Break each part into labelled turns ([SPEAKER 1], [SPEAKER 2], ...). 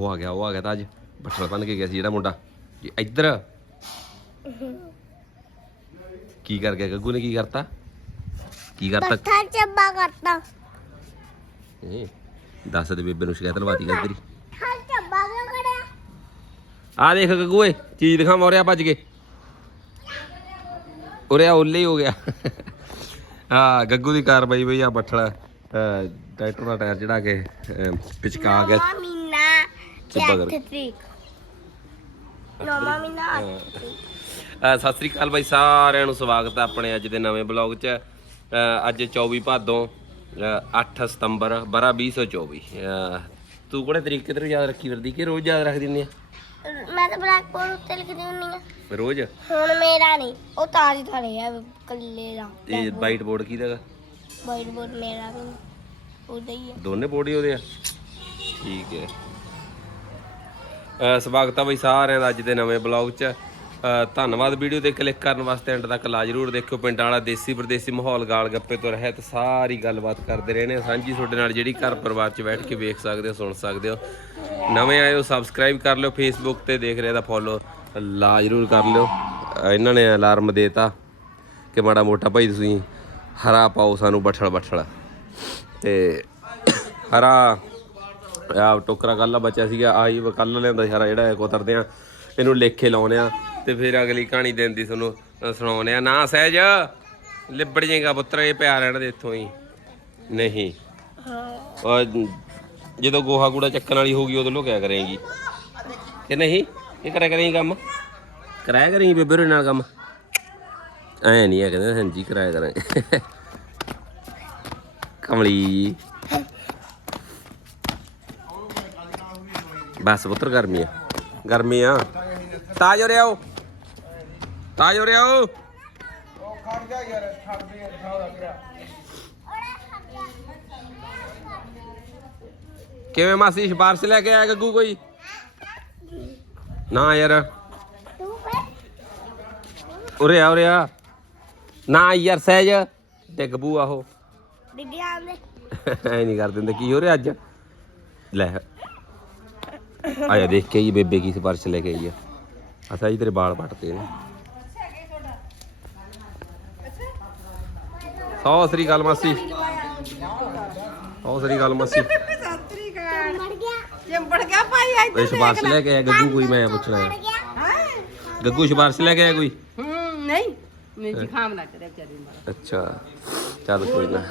[SPEAKER 1] ਉਹ ਆ ਗਿਆ ਉਹ ਆ ਗਿਆ ਤਾਂ ਅੱਜ। ਬੱਠਲ ਬਣ ਕੇ ਗਿਆ ਸੀ ਜਿਹੜਾ ਮੁੰਡਾ। ਜੀ ਇੱਧਰ। ਕੀ ਕਰ ਗਿਆ? ਗੱਗੂ ਨੇ ਕੀ ਕਰਤਾ? ਕੀ ਕਰਤਾ?
[SPEAKER 2] ਪੱਥਰ ਚੱਬਾ ਕਰਤਾ।
[SPEAKER 1] ਇਹ ਦੱਸ ਦੇ ਬੇਬੇ ਨੂੰ ਸ਼ਿਕਾਇਤ ਲਵਾਤੀ ਕਰ ਤੇਰੀ
[SPEAKER 2] ਹਾਂ ਚੱਬਾ ਕਿਉਂ ਕਰਿਆ?
[SPEAKER 1] ਆ ਦੇਖ ਗੱਗੂ ਏ ਚੀਜ਼ ਦਿਖਾ ਮੋਰਿਆ ਭੱਜ ਕੇ। ਉਰੇ ਆ ਉੱਲੇ ਹੀ ਗਿਆ। ਹਾਂ ਗੱਗੂ ਦੀ ਕਾਰਵਾਈ ਬਈ ਆ ਬੱਠਲ। ਟਰੈਕਟਰ ਦਾ ਟਾਇਰ ਚੜਾ ਕੇ ਪਿਚਕਾ ਗਿਆ। ਚੱਬਾ ਕਰ।
[SPEAKER 2] 8 ਤਰੀਕ ਨੌਵਾਂ ਮਹੀਨਾ ਅੱਠ ਤਰੀਕ।
[SPEAKER 1] ਅਹ ਸਤਿ ਸ੍ਰੀ ਅਕਾਲ ਬਾਈ ਸਾਰਿਆਂ ਨੂੰ ਸਵਾਗਤ ਹੈ ਆਪਣੇ ਅੱਜ ਦੇ ਨਵੇਂ ਬਲੌਗ 'ਚ। ਅਹ ਅੱਜ 24 ਭਾਦੋਂ ਅਹ 8 ਸਤੰਬਰ ਬਰਾ 2024 ਅਹ ਤੂੰ ਕਿਹੜੇ ਤਰੀਕੇ ਤੇ ਯਾਦ ਰੱਖੀ ਫਿਰਦੀ ਕਿ ਰੋਜ਼ ਯਾਦ ਰੱਖਦੀ ਹੁੰਦੀ ਆ?
[SPEAKER 2] ਮੈਂ ਤਾਂ ਬਲੈਕ ਬੋਰਡ ਉੱਤੇ ਲਿਖਦੀ ਹੁੰਨੀ ਆ।
[SPEAKER 1] ਰੋਜ਼?
[SPEAKER 2] ਹੁਣ ਮੇਰਾ ਨਹੀਂ ਉਹ ਤਾਜ ਦਾ ਰਿਹਾ ਕੱਲੇ ਦਾ
[SPEAKER 1] ਇਹ ਵਾਈਟ ਬੋਰਡ ਕਿਹਦਾ ਗਾ?
[SPEAKER 2] ਵਾਈਟ ਬੋਰਡ ਮੇਰਾ ਵੀ ਉਹਦਾ ਹੀ ਹੈ
[SPEAKER 1] ਦੋਨੇ ਬੋਰਡ ਹੀ ਉਹਦੇ ਆ? ਠੀਕ ਹੈ। ਸਵਾਗਤ ਆ ਬਈ ਸਾਰਿਆਂ ਦਾ ਅੱਜ ਦੇ ਨਵੇਂ ਬਲੌਗ 'ਚ। ਧੰਨਵਾਦ ਵੀਡੀਓ ਤੇ ਕਲਿੱਕ ਕਰਨ ਵਾਸਤੇ ਐਂਡ ਤੱਕ ਲਾ ਜਰੂਰ ਦੇਖਿਓ। ਪਿੰਡਾਂ ਵਾਲਾ ਦੇਸੀ ਪਰਦੇਸੀ ਮਾਹੌਲ ਗਾਲ ਗੱਪੇ ਤੋਂ ਰਹਿਤ ਸਾਰੀ ਗੱਲਬਾਤ ਕਰਦੇ ਰਹੇ ਨੇ ਸਾਂਝੀ ਤੁਹਾਡੇ ਨਾਲ ਜਿਹੜੀ ਘਰ ਪਰਿਵਾਰ 'ਚ ਬੈਠ ਕੇ ਵੇਖ ਸਕਦੇ ਹੋ, ਸੁਣ ਸਕਦੇ ਹੋ। ਨਵੇਂ ਆਏ ਹੋ ਸਬਸਕ੍ਰਾਈਬ ਕਰ ਲਿਓ ਫੇਸਬੁੱਕ ਤੇ, ਦੇਖ ਰਹੇ ਤਾਂ ਫੋਲੋ ਲਾ ਜਰੂਰ ਕਰ ਲਿਓ। ਇਹਨਾਂ ਨੇ ਅਲਾਰਮ ਦੇਤਾ ਕਿ ਮਾੜਾ ਮੋਟਾ ਭਾਈ ਤੁਸੀਂ ਹਰਾ ਪਾਓ ਸਾਨੂੰ ਬੱਠਲ ਬੱਠਲ। ਤੇ ਹਰਾ ਆ ਟੋਕਰਾ ਕੱਲ ਬਚਿਆ ਸੀਗਾ ਆਹੀ ਕੱਲ ਲਿਆਂਦਾ ਸੀ ਹਰਾ ਜਿਹੜਾ ਇਹ ਕੋਤਰਦੇ ਆ। ਇਹਨੂੰ ਲੇਖੇ ਲਾਉਨੇ ਆ ਤੇ ਫਿਰ ਅਗਲੀ ਕਹਾਣੀ ਦਿਨ ਦੀ ਤੁਹਾਨੂੰ ਅ, ਸੁਣਾਉਂਦੇ ਆ। ਨਾ ਸਹਿਜ ਲਿਬੜ ਜਾਏਗਾ ਪੁੱਤਰ ਇਹ ਪਿਆ ਰਹਿਣ ਦੇ ਇੱਥੋਂ ਹੀ। ਨਹੀਂ। ਉਹ ਜਦੋਂ ਗੋਹਾ ਕੂੜਾ ਚੱਕਣ ਵਾਲੀ ਹੋਊਗੀ ਉਦੋਂ ਲੁਕਿਆ ਕਰੇਗੀ। ਕਿ ਨਹੀਂ? ਇਹ ਕਰਿਆ ਕਰੇਗੀ ਕੰਮ? ਕਰਾਇਆ ਕਰੇਗੀ ਬੇਬੇ ਹੋਰਾਂ ਨਾਲ ਕੰਮ? ਐ ਨਹੀਂ ਹੈ ਕਹਿੰਦੇ ਹਾਂਜੀ ਕਰਾਇਆ ਕਰਾਂਗੇ। ਕਮਲੀ। ਬਸ ਪੁੱਤਰ ਗਰਮੀ ਆ। ਗਰਮੀ ਆ। ਤਾਜ ਹੋ ਰਿਆਓ ਤਾਜ ਹੋ ਕਿਵੇਂ ਮਾਸੀ ਸਿਫਾਰਸ਼ ਲੈ ਕੇ ਆਇਆ ਗੱਗੂ ਕੋਈ? ਨਾ ਯਾਰ।
[SPEAKER 2] ਤੂੰ
[SPEAKER 1] ਉਰੇ ਆ ਉਰੇ ਆ। ਨਾ ਯਾਰ ਸਹਿਜ। ਡਿੱਗ ਬੂ ਆਹੋ।
[SPEAKER 2] ਵਿਗਿਆਨ ਦੇ
[SPEAKER 1] ਐ ਨਹੀਂ ਕਰ ਦਿੰਦੇ। ਕੀ ਹੋ ਰਿਹਾ ਅੱਜ? ਲੈ। ਆਇਆ ਦੇਖ ਕੇ ਹੀ ਬੇਬੇ ਕੀ ਸਿਫਾਰਿਸ਼ ਲੈ ਕੇ ਆਈ ਆ। ਅਸਾ ਜੀ ਤੇਰੇ ਵਾਲ ਪੱਟਦੇ ਨੇ ਸੌ ਸ੍ਰੀ ਅਕਾਲ ਮਾਸੀ। ਸੌ ਸ੍ਰੀ ਅਕਾਲ ਮਾਸੀ।
[SPEAKER 2] ਮਰ ਗਿਆ
[SPEAKER 3] ਚਿੰਬੜ ਗਿਆ ਭਾਈ
[SPEAKER 1] ਇਹ ਸਿਫਾਰਿਸ਼ ਲੈ। ਕੇ ਆਇਆ? ਗੱਗੂ ਕੋਈ ਮੈਂ ਪੁੱਛਣਾ ਹੈ।
[SPEAKER 2] ਮਰ
[SPEAKER 1] ਗੱਗੂ ਸਿਫਾਰਿਸ਼ ਲੈ ਕੇ ਆਇਆ ਕੋਈ?
[SPEAKER 3] ਹੂੰ ਨਹੀਂ। ਮੈਂ ਜ਼ੁਕਾਮ ਲੱਗ ਰਿਹਾ ਵਿਚਾਰੀ ਨੂੰ।
[SPEAKER 1] ਅੱਛਾ। ਚੱਲ ਕੋਈ ਨਾ।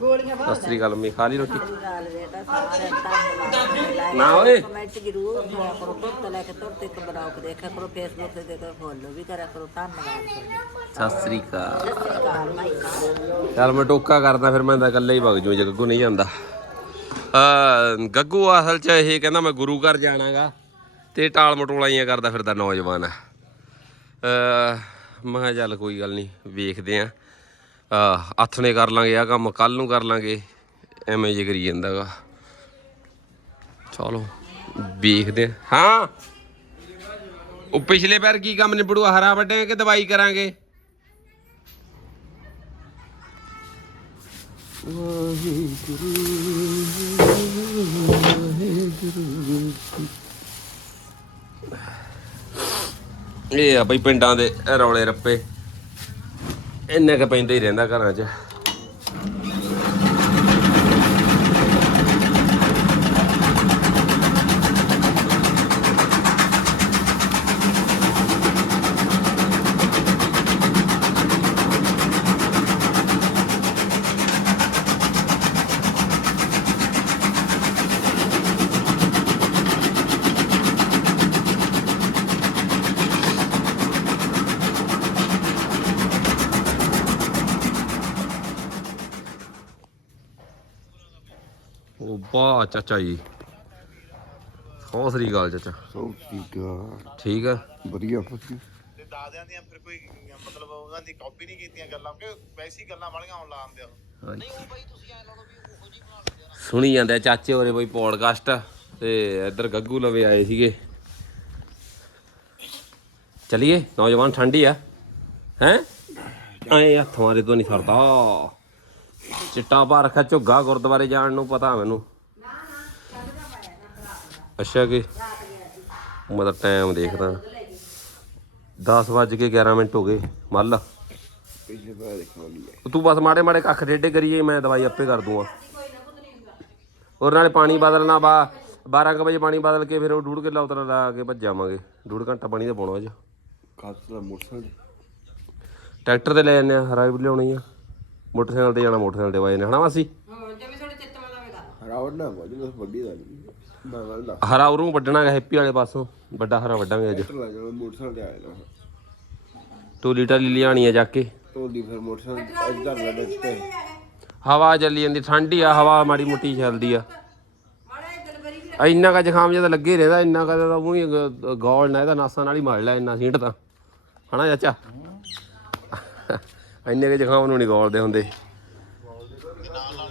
[SPEAKER 3] ਗੋਲੀਆਂ
[SPEAKER 1] ਸਤਿ ਸ੍ਰੀ ਅਕਾਲ ਮੰਮੀ ਖਾ ਲਈ ਰੋਟੀ?
[SPEAKER 3] ਗਾਲ ਬੇਟਾ ਸਾਰੇ ਤਾਂ
[SPEAKER 1] ਨਾ ਓਏ।
[SPEAKER 3] ਕਮੈਂਟ ਜ਼ਰੂਰ ਦਿਆ ਕਰੋ ਤੁਰਤ ਲੈ ਕੇ ਤੁਰਤ ਇੱਕ ਬਣਾਓ ਕੇ ਦੇਖਿਆ ਕਰੋ ਫੇਸਬੁੱਕ ਤੇ ਦੇਖੋ ਫੋਲੋ ਵੀ ਕਰਿਆ ਕਰੋ ਧੰਨਵਾਦ
[SPEAKER 1] ਸਤਿ ਸ੍ਰੀ ਅਕਾਲ। ਚੱਲ ਮੈਂ ਟੋਕਾ ਕਰਦਾ ਫਿਰ ਮੈਂ ਤਾਂ ਇਕੱਲੇ ਹੀ ਵਗ ਜੂ ਜੇ ਗੱਗੂ ਨਹੀਂ ਜਾਂਦਾ। ਆ ਗੱਗੂ ਅਸਲ 'ਚ ਇਹ ਕਹਿੰਦਾ ਮੈਂ ਗੁਰੂ ਘਰ ਜਾਣਾਗਾ ਤੇ ਟਾਲ ਮਟੋਲਾਈਆਂ ਕਰਦਾ ਫਿਰਦਾ ਨੌਜਵਾਨ। ਆ ਮੈਂ ਚੱਲ ਕੋਈ ਗੱਲ ਨਹੀਂ ਵੇਖਦੇ ਆ। ਹੱਥ ਨੇ ਕਰ ਲਾਂਗੇ ਆ ਕੰਮ ਕੱਲ ਨੂੰ ਕਰ ਲਾਂਗੇ। ਐਵੇਂ ਜੇ ਕਰੀ ਜਾਂਦਾਗਾ। ਚਲੋ ਵੇਖਦੇ ਹਾਂ। ਉਹ ਪਿਛਲੇ ਪੈਰ ਕੀ ਕੰਮ ਨਿਬੜੂ? ਹਰਾ ਵੱਡੇ ਕਿ ਦਵਾਈ ਕਰਾਂਗੇ? ਇਹ ਆ ਬਈ ਪਿੰਡਾਂ ਦੇ ਰੌਲੇ ਰੱਪੇ। ਇੰਨਾ ਕ ਪੈਂਦਾ ਹੀ ਰਹਿੰਦਾ ਘਰਾਂ 'ਚ। ਬਾ ਚਾਚਾ ਜੀ। ਸੌ ਸ੍ਰੀ ਅਕਾਲ ਚਾਚਾ।
[SPEAKER 4] ਸੌ ਠੀਕ ਆ।
[SPEAKER 1] ਠੀਕ ਆ?
[SPEAKER 4] ਵਧੀਆ ਵਧੀਆ।
[SPEAKER 5] ਤੇ ਦਾਦਿਆਂ ਦੀਆਂ ਫਿਰ ਕੋਈ ਮਤਲਬ ਉਹਨਾਂ ਦੀ ਕਾਪੀ ਨਹੀਂ ਕੀਤੀਆਂ ਗੱਲਾਂ ਕਿ ਵੈਸੀ ਗੱਲਾਂ ਵਾਲੀਆਂ ਆਉਣ ਲਾਉਂਦੇ ਹੋ
[SPEAKER 1] ਸੁਣੀ ਜਾਂਦੇ ਆ ਚਾਚੇ ਹੋਰੇ ਬਈ ਪੋਡਕਾਸਟ ਤੇ ਇੱਧਰ ਗੱਗੂ ਲਵੇ ਆਏ ਸੀਗੇ। ਚਲਿਏ ਨੌਜਵਾਨ ਠੰਡੀ ਆ। ਹੈ? ਐ ਹੱਥ ਮਾਰੇ ਤੋਂ ਨਹੀਂ ਸਰਦਾ। ਚਿੱਟਾ ਪਾ ਰੱਖਿਆ ਝੁੱਗਾ ਗੁਰਦੁਆਰੇ ਜਾਣ ਨੂੰ ਪਤਾ ਮੈਨੂੰ। ਅੱਛਾ ਕਿ? ਮੈਂ ਤਾਂ ਟਾਈਮ ਦੇਖਦਾ। 10 ਵੱਜ ਕੇ 11 ਮਿੰਟ ਹੋ ਗਏ ਮੱਲ। ਤੂੰ ਬਸ ਮਾੜੇ ਮਾੜੇ ਕੱਖ ਡੇਡੇ ਕਰੀਏ ਮੈਂ ਦਵਾਈ ਆਪੇ ਕਰ ਦੂੰਗਾ। ਹੋਰ ਨਾਲੇ ਪਾਣੀ ਬਦਲਣਾ ਬਾ 12 ਕੁ ਵਜੇ ਪਾਣੀ ਬਦਲ ਕੇ ਫਿਰ ਉਹ ਡੂੜ ਕਿੱਲਾ ਉਤਰ ਲਾ ਕੇ ਭੱਜ ਜਾਵਾਂਗੇ ਡੂੜ ਘੰਟਾ ਪਾਣੀ ਦਾ ਪਾਉਣਾ ਅੱਜ।
[SPEAKER 4] ਕਾਤਲਾ ਮੋਟਰਸਾਈਕਲ
[SPEAKER 1] ਟਰੈਕਟਰ ਤੇ ਲੈ ਜਾਂਦੇ ਆ ਹਰਾ ਵੀ ਲਿਆਉਣੀ ਆ। ਮੋਟਰਸਾਈਕਲ ਤੇ ਜਾਣਾ ਮੋਟਰਸਾਈਕਲ ਤੇ ਵਾਜਨੇ ਹਨਾ ਮਾਸੀ?
[SPEAKER 4] ਰਾਵੜ ਨਾ ਵਜੂ ਵੱਡੀ ਦਾ ਨਹੀਂ
[SPEAKER 1] ਹਰਾ ਉਰੋਂ ਵੱਢਣਾ ਹੈ ਹੈਪੀ ਵਾਲੇ ਪਾਸੋਂ। ਵੱਡਾ ਹਰਾ ਵੱਢਾਂਗੇ ਅੱਜ।
[SPEAKER 4] ਲਾ ਜਾਣਾ ਮੋਟਰਸਾਈਕਲ ਤੇ ਆਇਆ ਨਾ
[SPEAKER 1] ਟੋਲੀ ਟਾਲੀ ਲਿਆਣੀ ਆ ਜਾ ਕੇ।
[SPEAKER 4] ਤੋਲੀ ਫਿਰ ਮੋਟਰਸਾਈਕਲ ਇੱਧਰ ਲੱਗੇ ਤੇ
[SPEAKER 1] ਹਵਾ ਚੱਲੀ ਜਾਂਦੀ ਠੰਡੀ ਆ ਹਵਾ ਮਾੜੀ ਮੁੱਟੀ ਚੱਲਦੀ ਆ। ਇੰਨਾ ਕਾ ਜ਼ੁਕਾਮ ਜਿਹਾ ਤਾਂ ਲੱਗੇ ਹੀ ਰਹਿੰਦਾ ਇੰਨਾ ਕਾ ਤਾਂ ਉਹੀ ਗੋਲ ਨਾ ਇਹਦਾ ਨਾਸਾਂ ਨਾਲ ਹੀ ਮਾਰ ਲੈ ਇੰਨਾ ਸੀਂਟ ਤਾਂ। ਹਨਾ ਚਾਚਾ? ਇੰਨੇ ਕੇ ਜ਼ੁਕਾਮ ਨੂੰ ਨਹੀਂ ਗੋਲਦੇ ਹੁੰਦੇ।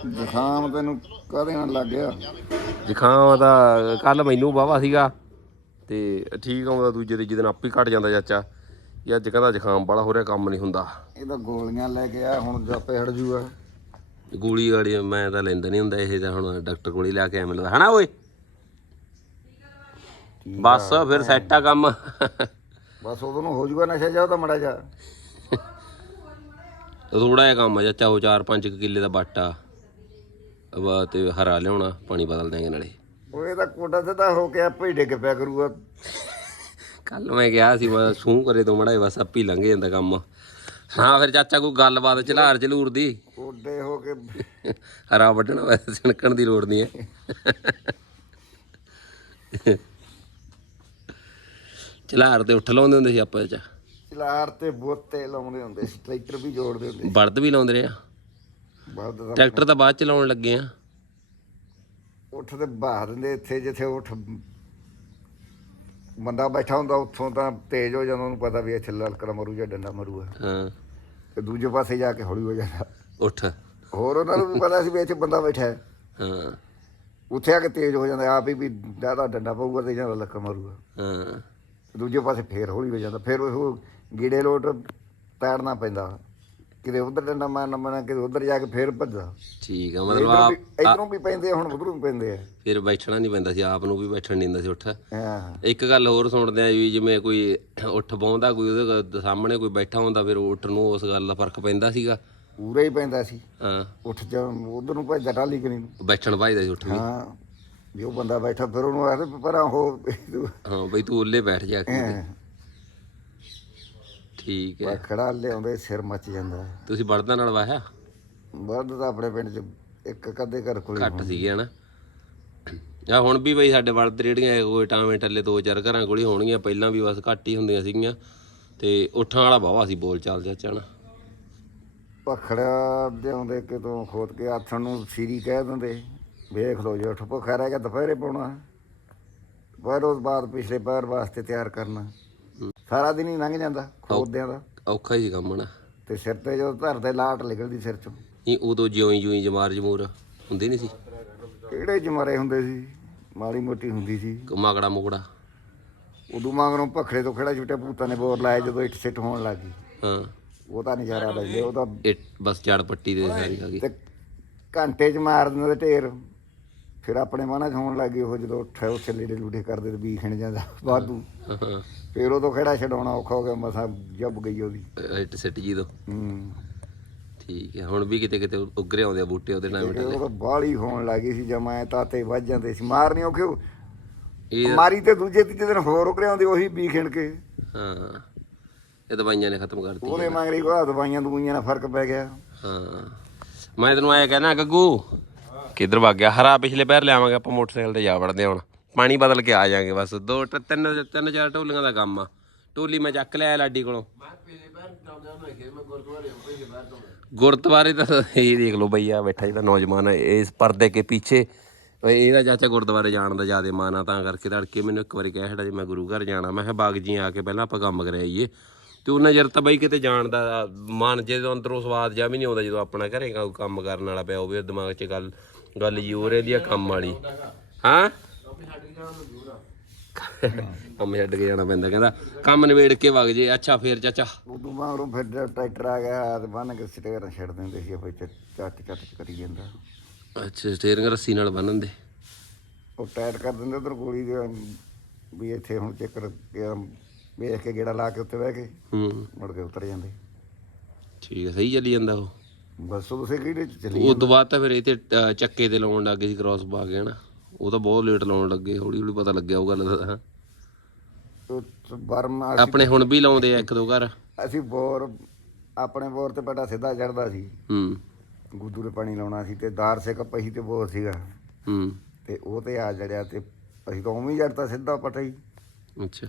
[SPEAKER 4] ਜ਼ੁਕਾਮ ਤੈਨੂੰ ਕਦੇ ਨਾਲ ਲੱਗ ਗਿਆ?
[SPEAKER 1] ਜ਼ੁਕਾਮ ਤਾਂ ਕੱਲ ਮੈਨੂੰ ਵਾਵਾ ਸੀਗਾ ਤੇ ਠੀਕ ਆਉਂਦਾ ਦੂਜੇ ਤੀਜੇ ਦਿਨ ਆਪੇ ਘਟ ਜਾਂਦਾ ਚਾਚਾ। ਇਹ ਅੱਜ ਕਹਿੰਦਾ ਜ਼ੁਕਾਮ ਬੜਾ ਹੋ ਰਿਹਾ ਕੰਮ ਨਹੀਂ ਹੁੰਦਾ।
[SPEAKER 4] ਇਹ ਤਾਂ ਗੋਲੀਆਂ ਲੈ ਕੇ ਆ ਹੁਣ ਜਾਪੇ ਹਟ ਜੂਗਾ।
[SPEAKER 1] ਗੋਲੀ ਵਾਲੀ ਮੈਂ ਤਾਂ ਲੈਂਦਾ ਨਹੀਂ ਹੁੰਦਾ ਇਹ ਤਾਂ ਹੁਣ ਡਾਕਟਰ ਕੋਲ ਹੀ ਲਿਆ ਕੇ ਐਵੇਂ ਲੱਗਦਾ ਹਨਾ ਓਏ? ਬਸ ਫਿਰ ਸੈੱਟ ਆ ਕੰਮ।
[SPEAKER 4] ਬਸ ਉਦੋਂ ਨੂੰ ਹੋ ਜੂਗਾ ਨਸ਼ਾ ਜਾ ਤਾਂ ਮੜਾ ਜਾ
[SPEAKER 1] ਥੋੜਾ ਜਿਹਾ ਕੰਮ ਆ ਚਾਚਾ ਉਹ 4-5 ਕਿੱਲੇ ਦਾ ਬਾਟਾ। ਵਾ ਤੇ ਹਰਾ ਲਿਆਉਣਾ ਪਾਣੀ ਬਦਲ ਦਿਆਂਗੇ ਨਾਲੇ।
[SPEAKER 4] ਉਹ ਇਹ ਤਾਂ ਕੋਟਾ ਤੇ ਤਾਂ ਹੋ ਕੇ ਆਪੇ ਹੀ ਡਿੱਗ ਪਿਆ ਕਰੂਗਾ।
[SPEAKER 1] ਕੱਲ ਮੈਂ ਕਿਹਾ ਸੀ ਮੈਂ ਸੂਹ ਕਰੇ ਤੋਂ ਮੜਾ ਬਸ ਆਪੀ ਲੰਘ ਜਾਂਦਾ ਕੰਮ। ਹਾਂ ਫਿਰ ਚਾਚਾ ਕੋਈ ਗੱਲਬਾਤ ਝਲਾਰ ਝਲੂਰ ਦੀ?
[SPEAKER 4] ਕੋਡੇ ਹੋ ਕੇ
[SPEAKER 1] ਹਰਾ ਵੱਢਣਾ ਵੈਸੇ ਸਿਣਕਣ ਦੀ ਲੋੜ ਨਹੀਂ ਹੈ। ਝਲਾਰ ਤੇ ਉੱਠ ਲਾਉਂਦੇ ਹੁੰਦੇ ਸੀ ਆਪਾਂ ਚ?
[SPEAKER 4] ਚਲਾਰ ਤੇ ਬੋਤੇ ਲਾਉਂਦੇ ਹੁੰਦੇ ਸੀ ਟਰੈਕਟਰ ਵੀ ਜੋੜਦੇ ਹੁੰਦੇ
[SPEAKER 1] ਬਲਦ ਵੀ ਲਾਉਂਦੇ ਰਹੇ ਆ?
[SPEAKER 4] ਬਾਅਦ ਦਾ
[SPEAKER 1] ਟਰੈਕਟਰ ਤਾਂ ਬਾਅਦ ਚ ਲਾਉਣ ਲੱਗੇ ਆ।
[SPEAKER 4] ਉੱਠ ਤੇ ਬਾਹਰ ਦਿੰਦੇ ਇੱਥੇ ਜਿੱਥੇ ਉੱਠ ਬੰਦਾ ਬੈਠਾ ਹੁੰਦਾ ਉੱਥੋਂ ਤਾਂ ਤੇਜ਼ ਹੋ ਜਾਂਦਾ ਉਹਨੂੰ ਪਤਾ ਵੀ ਇੱਥੇ ਲਲਕਰ ਮਰੂ ਜਾਂ ਡੰਡਾ ਮਰੂਗਾ
[SPEAKER 1] ਹਾਂ।
[SPEAKER 4] ਤੇ ਦੂਜੇ ਪਾਸੇ ਜਾ ਕੇ ਹੌਲੀ ਹੋ ਜਾਂਦਾ।
[SPEAKER 1] ਉੱਠ।
[SPEAKER 4] ਹੋਰ ਉਹਨਾਂ ਨੂੰ ਵੀ ਪਤਾ ਸੀ ਵੀ ਇੱਥੇ ਬੰਦਾ ਬੈਠਾ ਹੈ।
[SPEAKER 1] ਹਾਂ।
[SPEAKER 4] ਉੱਥੇ ਆ ਕੇ ਤੇਜ਼ ਹੋ ਜਾਂਦਾ ਆਪ ਹੀ ਵੀ ਜ਼ਿਆਦਾ ਡੰਡਾ ਪਊਗਾ ਤੇ ਜਾਂ ਲੱਕਰ ਮਾਰੂਗਾ
[SPEAKER 1] ਹਾਂ।
[SPEAKER 4] ਦੂਜੇ ਪਾਸੇ ਫੇਰ ਹੌਲੀ ਹੋ ਜਾਂਦਾ ਫਿਰ ਉਹ ਗੀੜੇ ਲੋਟ ਤੈਰਨਾ ਪੈਂਦਾ। ਕਿਤੇ ਉਧਰ ਡੰਡਾ ਮਾਰਨਾ ਪੈਣਾ ਕਿਤੇ ਉਧਰ ਜਾ ਕੇ ਫੇਰ ਭੱਜਦਾ।
[SPEAKER 1] ਠੀਕ ਆ ਮਤਲਬ ਆਪ
[SPEAKER 4] ਵੀ ਇਧਰੋਂ ਵੀ ਪੈਂਦੇ ਆ, ਹੁਣ ਉਧਰੋਂ ਵੀ ਪੈਂਦੇ ਆ।
[SPEAKER 1] ਫਿਰ ਬੈਠਣਾ ਨਹੀਂ ਪੈਂਦਾ ਸੀ ਆਪ ਨੂੰ ਵੀ ਬੈਠਣ ਨਹੀਂ ਦਿੰਦਾ ਸੀ ਉੱਠ।
[SPEAKER 4] ਹਾਂ।
[SPEAKER 1] ਇੱਕ ਗੱਲ ਹੋਰ ਸੁਣਦੇ ਆ ਵੀ ਜਿਵੇਂ ਕੋਈ ਉੱਠ ਬੌਂਦਾ ਕੋਈ ਉਹਦੇ ਗ- ਸਾਹਮਣੇ ਕੋਈ ਬੈਠਾ ਹੁੰਦਾ ਫਿਰ ਉੱਠ ਨੂੰ ਉਸ ਗੱਲ ਦਾ ਫ਼ਰਕ ਪੈਂਦਾ ਸੀਗਾ।
[SPEAKER 4] ਪੂਰਾ ਹੀ ਪੈਂਦਾ ਸੀ।
[SPEAKER 1] ਹਾਂ।
[SPEAKER 4] ਉੱਠ ਜਾ ਉਧਰ ਨੂੰ ਭੱਜਦਾ ਟਾਲੀ ਕਰੀ ਨੂੰ।
[SPEAKER 1] ਬੈਠਣ ਭਾਈਦਾ ਸੀ ਉੱਠ ਵੀ।
[SPEAKER 4] ਹਾਂ। ਜੋ ਬੰਦਾ ਬੈਠਾ ਫਿਰ ਉਹਨੂੰ ਆਖਦੇ ਪਰ ਹੋ।
[SPEAKER 1] ਹਾਂ ਬਈ ਤੂੰ ਉੱਲੇ ਬੈਠ ਜਾ। ਕੇ ਠੀਕ ਹੈ।
[SPEAKER 4] ਖੜਾ ਲਿਆਉਂਦੇ ਸਿਰ ਮੱਚ ਜਾਂਦਾ।
[SPEAKER 1] ਤੁਸੀਂ ਬੜਦਾਂ ਨਾਲ ਵਾਹਿਆ?
[SPEAKER 4] ਬਰਦ ਤਾਂ ਆਪਣੇ ਪਿੰਡ ਚ ਇੱਕ ਕਦੇ ਘਰ ਕੋਲੇ
[SPEAKER 1] ਘੱਟ ਸੀਗੇ ਹਨਾ? ਆ ਹੁਣ ਵੀ ਬਈ ਸਾਡੇ ਬਲਦ ਰੇੜੀਆਂ ਕੋਈ ਟਾਵੇਂ ਟੱਲੇ ਦੋ ਚਾਰ ਘਰਾਂ ਕੋਲ ਹੀ ਹੋਣਗੀਆਂ ਪਹਿਲਾਂ ਵੀ ਬਸ ਘੱਟ ਹੀ ਹੁੰਦੀਆਂ ਸੀਗੀਆਂ। ਤੇ ਉੱਠਾਂ ਵਾਲਾ ਬਾਵਾ ਸੀ ਬੋਲ ਚਾਲ ਚਾਚਾ ਨਾ
[SPEAKER 4] ਪਖੜਾ ਦੇਉਂਦੇ ਕਿਤੋਂ ਖੋਦ ਕੇ ਆਥਣ ਨੂੰ ਸੀਰੀ ਕਹਿ ਦਿੰਦੇ ਵੇਖ ਲਓ ਜੇ ਉੱਠ ਭੁੱਖਾ ਰਹਿ ਗਿਆ ਦੁਪਹਿਰੇ ਪਾਉਣਾ। ਪਰ ਉਸ ਬਾਅਦ ਪਿਛਲੇ ਪੈਰ ਵਾਸਤੇ ਤਿਆਰ ਕਰਨਾ। ਸਾਰਾ ਦਿਨ ਹੀ ਲੰਘ ਜਾਂਦਾ ਖੋਦਿਆਂ ਦਾ।
[SPEAKER 1] ਔਖਾ ਹੀ ਕੰਮ ਨਾ।
[SPEAKER 4] ਤੇ ਸਿਰ ਤੇ ਜਦੋਂ ਧਰਦੇ ਲਾਟ ਨਿਕਲਦੀ ਸਿਰ ਚੋਂ।
[SPEAKER 1] ਇਹ ਉਦੋਂ ਜਿਉਂ ਹੀ ਹੀ ਜਮਾਰ ਜਮੂਰ ਹੁੰਦੀ ਨਹੀਂ ਸੀ?
[SPEAKER 4] ਕਿਹੜੇ ਜਮਾਰੇ ਹੁੰਦੇ ਸੀ? ਮਾੜੀ ਮੋਟੀ ਹੁੰਦੀ ਸੀ।
[SPEAKER 1] ਮਾਗੜਾ ਮੁਗੜਾ
[SPEAKER 4] ਉਦੋਂ ਮੰਗਰੋਂ ਭਖੜੇ ਤੋਂ ਖੜਾ ਛੁੱਟੇ ਭੂਤਾਂ ਨੇ ਬੋਰ ਲਾਇਆ ਜਦੋਂ ਇੱਟ ਸਿੱਟ ਹੋਣ ਲੱਗੀ
[SPEAKER 1] ਹਾਂ।
[SPEAKER 4] ਉਹ ਤਾਂ ਨਜ਼ਾਰਾ ਲੈਂਦੇ ਉਹ ਤਾਂ
[SPEAKER 1] ਬਸ ਜੜ ਪੱਟੀ ਦੇ ਸਾਰੀ ਆ ਗਈ।
[SPEAKER 4] ਤੇ ਘੰਟੇ ਚ ਮਾਰ ਦਿੰਦੇ ਤੇ ਢੇਰ। ਫਿਰ ਆਪਣੇ ਮਨਾਂ ਚ ਹੋਣ ਲੱਗੀ ਉਹ ਜਦੋਂ ਉੱਠੇ ਉੱਥੇ ਲੀੜੇ ਲੂੜੇ ਕਰਦੇ ਤੇ ਬੀ ਖਿਣ ਜਾਂਦਾ ਵਾਧੂ।
[SPEAKER 1] ਹਾਂ।
[SPEAKER 4] ਫਿਰ ਉਦੋਂ ਖੜਾ ਛਡਾਉਣਾ ਔਖਾ ਹੋ ਗਿਆ ਮਸਾ ਜੱਬ ਗਈ ਉਹਦੀ।
[SPEAKER 1] ਹਿੱਟ ਸਿੱਟ ਜੀ ਦੋ
[SPEAKER 4] ਹੂੰ।
[SPEAKER 1] ਠੀਕ ਹੈ ਹੁਣ ਵੀ ਕਿਤੇ ਕਿਤੇ ਉੱਗਰੇ ਆਉਂਦੇ ਆ ਬੂਟੇ ਉਹਦੇ ਨਾਲ ਮਿਟਲੇ
[SPEAKER 4] ਉਹ ਤਾਂ ਬਾਹਲੀ ਹੋਣ ਲੱਗੀ ਸੀ ਜਮਾ ਤਾਤੇ ਵੱਜ ਜਾਂਦੇ ਸੀ ਮਾਰਨੀ ਔਖੇ ਹੋ-
[SPEAKER 1] ਇਹ
[SPEAKER 4] ਮਾਰੀ ਤੇ ਦੂਜੇ ਤੀਜੇ ਦਿਨ ਹੋਰ ਉਗਰੇ ਆਉਂਦੇ ਉਹੀ ਬੀ ਖਿਣ ਕੇ।
[SPEAKER 1] ਹਾਂ ਇਹ ਦਵਾਈਆਂ ਨੇ ਖਤਮ ਕਰਤੀ
[SPEAKER 4] ਉਹਦੇ ਮੰਗਰੀ ਕੋ ਦਵਾਈਆਂ ਦਵਾਈਆਂ ਨਾਲ ਫ਼ਰਕ ਪੈ ਗਿਆ।
[SPEAKER 1] ਹਾਂ। ਮੈਂ ਤੈਨੂੰ ਆਇਆ ਕਹਿਣਾ ਗੱਗੂ ਕਿੱਧਰ ਵਗ ਗਿਆ। ਹਰਾ ਪਿਛਲੇ ਪੈਰ ਲਿਆਵਾਂਗੇ ਆਪਾਂ ਮੋਟਰਸਾਈਕਲ ਤੇ, ਜਾ ਵੜਦੇ ਹਾਂ ਹੁਣ। ਪਾਣੀ ਬਦਲ ਕੇ ਆ ਜਾਾਂਗੇ ਬਸ। ਦੋ ਟ- ਤਿੰਨ ਤਿੰਨ, ਚਾਰ ਢੋਲੀਆਂ ਦਾ ਕੰਮ ਆ। ਢੋਲੀ ਮੈਂ ਚੱਕ ਲਿਆ ਲਾਡੀ ਕੋਲੋਂ। ਗੁਰਦੁਆਰੇ ਤਾਂ ਇਹ ਦੇਖ ਲਓ ਬਈ ਆ ਬੈਠਾ ਜਿਹੜਾ ਨੌਜਵਾਨ, ਇਸ ਪਰਦੇ ਕੇ ਪਿੱਛੇ। ਇਹਦਾ ਚਾਚਾ ਗੁਰਦੁਆਰੇ ਜਾਣ ਦਾ ਜ਼ਿਆਦਾ ਮਾਨ ਆ, ਤਾਂ ਕਰਕੇ ਤੜਕੇ ਮੈਨੂੰ ਇੱਕ ਵਾਰੀ ਕਹਿ ਛੜਾ ਜੀ, ਮੈਂ ਗੁਰੂ ਘਰ ਜਾਣਾ। ਮੈਂ ਕਿਹਾ, ਬਾਗ ਜੀ ਆ ਕੇ ਪਹਿਲਾਂ ਆਪਾਂ ਕੰਮ ਕਰਾਈਏ ਤੇ ਉਹਨਾਂ ਜਰ ਤਾਂ ਬਈ ਕਿਤੇ ਜਾਣ ਦਾ ਮਨ, ਜਦੋਂ ਅੰਦਰੋਂ ਸਵਾਦ ਜਾਂ ਵੀ ਨਹੀਂ ਆਉਂਦਾ, ਜਦੋਂ ਆਪਣਾ ਘਰੇ ਕੰਮ ਕਰਨ ਵਾਲਾ ਪਿਆ ਹੋਵੇ ਦਿਮਾਗ 'ਚ ਗੱਲ ਗੱਲ ਰਹੀ ਆ ਕੰਮ ਵਾਲੀ। ਹਾਂ? ਕੰਮ ਛੱਡ ਕੇ ਜਾਣਾ ਪੈਂਦਾ ਕਹਿੰਦਾ ਕੰਮ ਨਿਬੇੜ ਕੇ ਵਗ ਜੇ ਅੱਛਾ ਫੇਰ ਚਾਚਾ।
[SPEAKER 4] ਉਦੋਂ ਮਗਰੋਂ ਫਿਰ ਜਦ ਟਰੈਕਟਰ ਆ ਗਿਆ ਤੇ ਬੰਨ ਕੇ ਸਟੇਅਰ ਛੱਡ ਦਿੰਦੇ ਸੀ ਆਪੇ ਚੱਟ ਚੱਟ ਚੱਟ ਕਰੀ ਜਾਂਦਾ।
[SPEAKER 1] ਅੱਛਾ ਸਟੀਅਰਿੰਗ ਰੱਸੀ ਨਾਲ ਬੰਨਣ ਦੇ।
[SPEAKER 4] ਉਹ ਟਾਈਟ ਕਰ ਦਿੰਦੇ ਉਧਰ ਗੋਲੀ ਦੇ ਵੀ ਇੱਥੇ ਹੁਣ ਚੱਕਰ ਵੇਖ ਕੇ ਗੇੜਾ ਲਾ ਕੇ ਉੱਤੇ ਬਹਿ ਕੇ
[SPEAKER 1] ਹੂੰ।
[SPEAKER 4] ਮੁੜ ਕੇ ਉਤਰ ਜਾਂਦੇ।
[SPEAKER 1] ਠੀਕ ਹੈ ਸਹੀ ਚੱਲੀ ਜਾਂਦਾ ਉਹ।
[SPEAKER 4] ਬਸ ਉਹ ਤੁਸੀਂ ਕਿਹੜੇ ਚ ਚੱਲੀ
[SPEAKER 1] ਉਹ ਤੋਂ ਬਾਅਦ ਤਾਂ ਫਿਰ ਇਹ ਤੇ ਅ, ਚੱਕੇ ਤੇ ਲਾਉਣ ਲੱਗੇ ਸੀ ਕ੍ਰਾਸ ਪਾ ਕੇ ਹਨਾ। ਉਹ ਤਾਂ ਬਹੁਤ ਲੇਟ ਲਾਉਣ ਲੱਗੇ ਹੌਲੀ ਹੌਲੀ ਪਤਾ ਲੱਗਿਆ ਉਹ ਗੱਲ ਦਾ
[SPEAKER 4] ਬਰਮਾ ਅਸੀਂ-
[SPEAKER 1] ਆਪਣੇ ਹੁਣ ਵੀ ਲਾਉਂਦੇ ਆ ਇੱਕ ਦੋ ਘਰ।
[SPEAKER 4] ਅਸੀਂ ਬੋਰ ਆਪਣੇ ਬੋਰ ਤੇ ਬੜਾ ਸਿੱਧਾ ਚੜਦਾ ਸੀ।
[SPEAKER 1] ਹੂੰ।
[SPEAKER 4] ਗੁੱਦੂ ਦੇ ਪਾਣੀ ਲਾਉਣਾ ਸੀ ਤੇ ਦਾਰ ਸੇ ਕਪਹੀ ਤੇ ਬੋਰ ਸੀਗਾ।
[SPEAKER 1] ਹੂੰ।
[SPEAKER 4] ਤੇ ਉਹ ਤੇ ਆ ਜੜਿਆ ਤੇ ਅਸੀਂ ਤਾਂ ਉਵੇਂ ਹੀ ਜੜਤਾ ਸਿੱਧਾ ਪਟਾ ਹੀ।
[SPEAKER 1] ਅੱਛਾ।